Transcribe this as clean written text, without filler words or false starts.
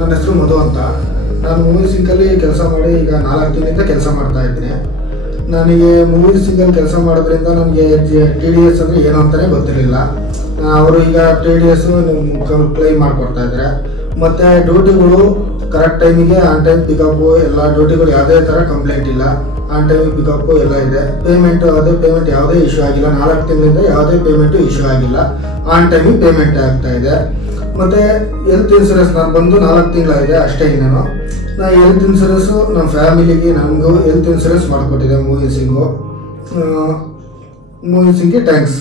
ನನ್ನ ಹೆಸರು ಮಧು ಅಂತ. ನಾನು ಮೂವಿ ಸಿಂಗಲ್ಲಿ ಕೆಲಸ ಮಾಡಿ ಈಗ 4 ತಿಂಗಳಿಂದ ಕೆಲಸ ಮಾಡ್ತಾ ಇದ್ದೀನಿ. ನನಗೆ ಮೂವಿ ಸಿಂಗಲ್ ಕೆಲಸ ಮಾಡೋದ್ರಿಂದ ನನಗೆ TDS ಅಂದರೆ ಏನು ಅಂತಲೇ ಗೊತ್ತಿರಲಿಲ್ಲ. ಅವರು ಈಗ TDS ಕ್ಲೈಮ್ ಮಾಡಿಕೊಡ್ತಾ ಇದ್ದಾರೆ. ಮತ್ತು ಡ್ಯೂಟಿಗಳು ಕರೆಕ್ಟ್ ಟೈಮಿಗೆ ಆನ್ ಟೈಮ್ ಪಿಕಪ್ಪು, ಎಲ್ಲ ಡ್ಯೂಟಿಗಳು ಯಾವುದೇ ಥರ ಕಂಪ್ಲೇಂಟ್ ಇಲ್ಲ. ಆನ್ ಟೈಮಿಗೆ ಪಿಕಪ್ಪು ಎಲ್ಲ ಇದೆ. ಪೇಮೆಂಟ್ ಯಾವುದೇ ಇಶ್ಯೂ ಆಗಿಲ್ಲ. 4 ತಿಂಗಳಿಂದ ಯಾವುದೇ ಪೇಮೆಂಟು ಇಶ್ಯೂ ಆಗಿಲ್ಲ. ಆನ್ ಟೈಮಿಗೆ ಪೇಮೆಂಟ್ ಆಗ್ತಾ ಇದೆ. ಮತ್ತು ಹೆಲ್ತ್ ಇನ್ಸೂರೆನ್ಸ್ ನಾನು ಬಂದು 4 ತಿಂಗಳಾಗಿದೆ ಅಷ್ಟೇ. ನಾನು ಹೆಲ್ತ್ ಇನ್ಸೂರೆನ್ಸು ನಮ್ಮ ಫ್ಯಾಮಿಲಿಗೆ ನನಗೂ ಹೆಲ್ತ್ ಇನ್ಸೂರೆನ್ಸ್ ಮಾಡಿಕೊಟ್ಟಿದೆ ಮೂವಿ ಸಿಂಗ್ಗೆ ಥ್ಯಾಂಕ್ಸ್.